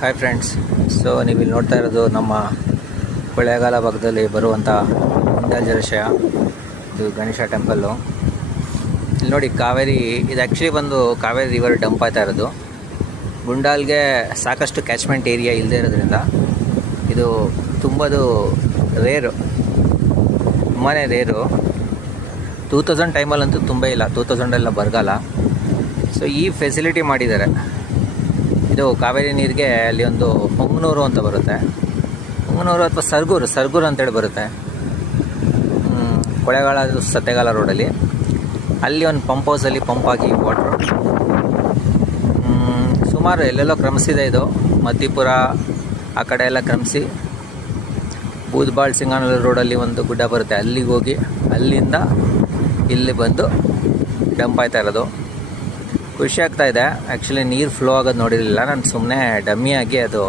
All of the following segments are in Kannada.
Hi friends. ಸೊ ನೀವಿಲ್ಲಿ ನೋಡ್ತಾ ಇರೋದು ನಮ್ಮ ಕೊಳ್ಳೇಗಾಲ ಭಾಗದಲ್ಲಿ ಬರುವಂಥ ಗುಂಡಾಲ್ ಜಲಾಶಯ. ಇದು ಗಣೇಶ ಟೆಂಪಲ್ಲು. ಇಲ್ಲಿ ನೋಡಿ ಕಾವೇರಿ, ಇದು ಆ್ಯಕ್ಚುಲಿ ಬಂದು ಕಾವೇರಿ ರಿವರ್ ಡಂಪ್ ಆಗ್ತಾ ಇರೋದು. ಗುಂಡಾಲ್ಗೆ ಸಾಕಷ್ಟು ಕ್ಯಾಚ್ಮೆಂಟ್ ಏರಿಯಾ ಇಲ್ಲದೆ ಇರೋದ್ರಿಂದ ಇದು ತುಂಬದು ರೇರು, ತುಂಬಾ ರೇರು. 2000 ಟೈಮಲ್ಲಂತೂ ತುಂಬ ಇಲ್ಲ, 2000 ಬರಗಾಲ. ಸೊ ಈ ಫೆಸಿಲಿಟಿ ಮಾಡಿದ್ದಾರೆ. ಇದು ಕಾವೇರಿ ನೀರಿಗೆ ಅಲ್ಲಿ ಒಂದು ಹೊಂಗನೂರು ಅಂತ ಬರುತ್ತೆ, ಹೊಂಗನೂರು ಅಥವಾ ಸರ್ಗೂರು ಅಂತೇಳಿ ಬರುತ್ತೆ. ಕೊಳ್ಳೇಗಾಲ ಸತ್ಯಗಾಲ ರೋಡಲ್ಲಿ ಅಲ್ಲಿ ಒಂದು ಪಂಪ್ ಹೌಸಲ್ಲಿ ಪಂಪ್ ಆಗಿ ವಾಟ್ರು ಸುಮಾರು ಎಲ್ಲೆಲ್ಲೋ ಕ್ರಮಿಸಿದೆ. ಇದು ಮದ್ದಿಪುರ ಆ ಕಡೆ ಎಲ್ಲ ಕ್ರಮಿಸಿ ಬೂದ್ಬಾಳ್ ಸಿಂಗಾನೂರು ರೋಡಲ್ಲಿ ಒಂದು ಗುಡ್ಡ ಬರುತ್ತೆ, ಅಲ್ಲಿಗೆ ಹೋಗಿ ಅಲ್ಲಿಂದ ಇಲ್ಲಿ ಬಂದು ಡಂಪ್ ಆಯ್ತಾ ಇರೋದು. ಖುಷಿ ಆಗ್ತಾ ಇದೆ. ಆ್ಯಕ್ಚುಲಿ ನೀರು ಫ್ಲೋ ಆಗೋದು ನೋಡಿರಲಿಲ್ಲ ನಾನು, ಸುಮ್ಮನೆ ಡಮ್ಮಿಯಾಗಿ ಅದು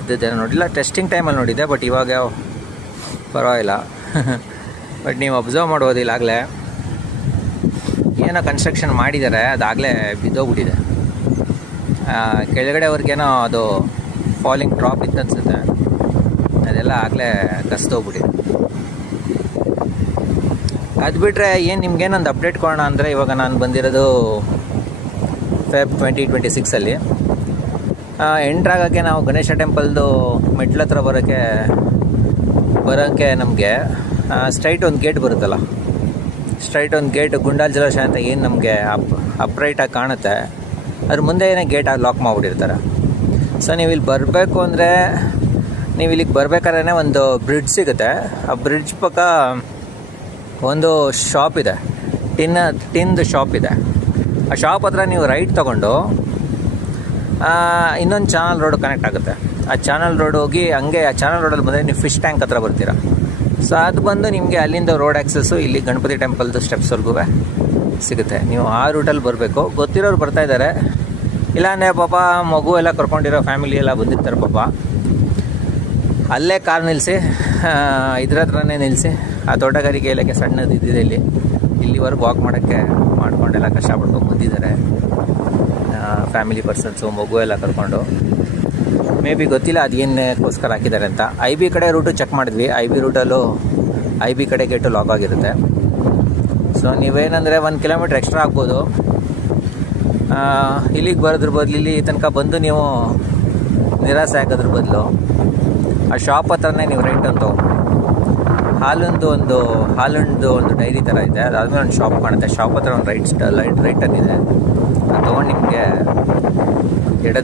ಇದ್ದಿದ್ದೆ ನೋಡಿಲ್ಲ. ಟೆಸ್ಟಿಂಗ್ ಟೈಮಲ್ಲಿ ನೋಡಿದ್ದೆ, ಬಟ್ ಇವಾಗ ಪರವಾಗಿಲ್ಲ. ಬಟ್ ನೀವು ಅಬ್ಸರ್ವ್ ಮಾಡ್ಬೋದು, ಇಲ್ಲಾಗಲೇ ಏನೋ ಕನ್ಸ್ಟ್ರಕ್ಷನ್ ಮಾಡಿದ್ದಾರೆ, ಅದಾಗಲೇ ಬಿದ್ದೋಗ್ಬಿಟ್ಟಿದೆ. ಕೆಳಗಡೆವರೆಗೇನೋ ಅದು ಫಾಲಿಂಗ್ ಡ್ರಾಪ್ ಇತ್ತು ಅನಿಸುತ್ತೆ, ಅದೆಲ್ಲ ಆಗಲೇ ಕಸ್ತೋಗ್ಬಿಟ್ಟಿದೆ. ಅದು ಬಿಟ್ಟರೆ ಏನು ನಿಮ್ಗೇನೊಂದು ಅಪ್ಡೇಟ್ ಕೊಡೋಣ ಅಂದರೆ, ಇವಾಗ ನಾನು ಬಂದಿರೋದು ಫೆಬ್ 2026 ಎಂಟ್ರಾಗೋಕ್ಕೆ ನಾವು ಗಣೇಶ ಟೆಂಪಲ್ದು ಮೆಟ್ಲ ಹತ್ರ ಬರೋಕ್ಕೆ ನಮಗೆ ಸ್ಟ್ರೈಟ್ ಒಂದು ಗೇಟ್ ಬರುತ್ತಲ್ಲ, ಸ್ಟ್ರೈಟ್ ಒಂದು ಗೇಟ್ ಗುಂಡಾಲ್ ಜಲಾಶಯ ಅಂತ ಏನು ನಮಗೆ ಅಪ್ರೈಟಾಗಿ ಕಾಣುತ್ತೆ, ಅದ್ರ ಮುಂದೆ ಏನೇ ಗೇಟ್ ಲಾಕ್ ಮಾಡಿಬಿಟ್ಟಿರ್ತಾರೆ. ಸೊ ನೀವು ಇಲ್ಲಿ ಬರಬೇಕು ಅಂದರೆ, ನೀವು ಇಲ್ಲಿಗೆ ಬರ್ಬೇಕಾದ್ರೆ ಒಂದು ಬ್ರಿಡ್ಜ್ ಸಿಗುತ್ತೆ. ಆ ಬ್ರಿಡ್ಜ್ ಪಕ್ಕ ಒಂದು ಶಾಪ್ ಇದೆ, ಟಿನ್ದು ಶಾಪ್ ಇದೆ. ಆ ಶಾಪ್ ಹತ್ರ ನೀವು ರೈಟ್ ತೊಗೊಂಡು ಇನ್ನೊಂದು ಚಾನಲ್ ರೋಡ್ ಕನೆಕ್ಟ್ ಆಗುತ್ತೆ. ಆ ಚಾನಲ್ ರೋಡ್ ಹೋಗಿ ಹಂಗೆ ಆ ಚಾನಲ್ ರೋಡಲ್ಲಿ ಬಂದರೆ ನೀವು ಫಿಶ್ ಟ್ಯಾಂಕ್ ಹತ್ರ ಬರ್ತೀರ. ಸೊ ಅದು ಬಂದು ನಿಮಗೆ ಅಲ್ಲಿಂದ ರೋಡ್ ಆ್ಯಕ್ಸಸ್ಸು ಇಲ್ಲಿ ಗಣಪತಿ ಟೆಂಪಲ್ದು ಸ್ಟೆಪ್ಸ್ವರೆಗೂ ಸಿಗುತ್ತೆ. ನೀವು ಆ ರೂಟಲ್ಲಿ ಬರಬೇಕು. ಗೊತ್ತಿರೋರು ಬರ್ತಾಯಿದ್ದಾರೆ, ಇಲ್ಲಾಂದರೆ ಪಾಪ ಮಗು ಎಲ್ಲ ಕರ್ಕೊಂಡಿರೋ ಫ್ಯಾಮಿಲಿ ಎಲ್ಲ ಬಂದಿರ್ತಾರೆ ಪಾಪ. ಅಲ್ಲೇ ಕಾರ್ ನಿಲ್ಲಿಸಿ, ಇದ್ರ ಹತ್ರನೇ ನಿಲ್ಲಿಸಿ, ಆ ತೋಟಗಾರಿಕೆ ಇಲಾಖೆ ಸಣ್ಣದು ಇದ್ದಿದೆ ಇಲ್ಲಿವರೆಗೂ ವಾಕ್ ಮಾಡ್ಕೊಂಡೆಲ್ಲ ಕಷ್ಟಪಡ್ಕೊಂಡು ಬಂದಿದ್ದಾರೆ ಫ್ಯಾಮಿಲಿ ಪರ್ಸನ್ಸು, ಮಗು ಎಲ್ಲ ಕರ್ಕೊಂಡು. ಮೇ ಬಿ ಗೊತ್ತಿಲ್ಲ ಅದು ಏನಕ್ಕೋಸ್ಕರ ಹಾಕಿದ್ದಾರೆ ಅಂತ. IB ಕಡೆ ರೂಟು ಚೆಕ್ ಮಾಡಿದ್ವಿ, IB ರೂಟಲ್ಲೂ IB ಕಡೆ ಗೇಟು ಲಾಕ್ ಆಗಿರುತ್ತೆ. ಸೊ ನೀವೇನಂದರೆ 1 ಕಿಲೋಮೀಟ್ರ್ ಎಕ್ಸ್ಟ್ರಾ ಆಗ್ಬೋದು. ಇಲ್ಲಿಗೆ ಬರೋದ್ರ ಬದಲು ಇಲ್ಲಿ ತನಕ ಬಂದು ನೀವು ನಿರಾಸೆ ಆಗೋದ್ರ ಬದಲು ಆ ಶಾಪ್ ಹತ್ರನೇ ನೀವು ರೈಟ್ ಅಂತ ಹಾಲುಂದು ಒಂದು ಡೈರಿ ಥರ ಇದೆ, ಅದಾದಮೇಲೆ ಒಂದು ಶಾಪ್ ಕಾಣುತ್ತೆ. ಶಾಪ್ ಹತ್ರ ಒಂದು ರೈಟ್ ಟರ್ನ್ ಇದೆ. ಅದು ತೊಗೊಂಡು ನಿಮಗೆ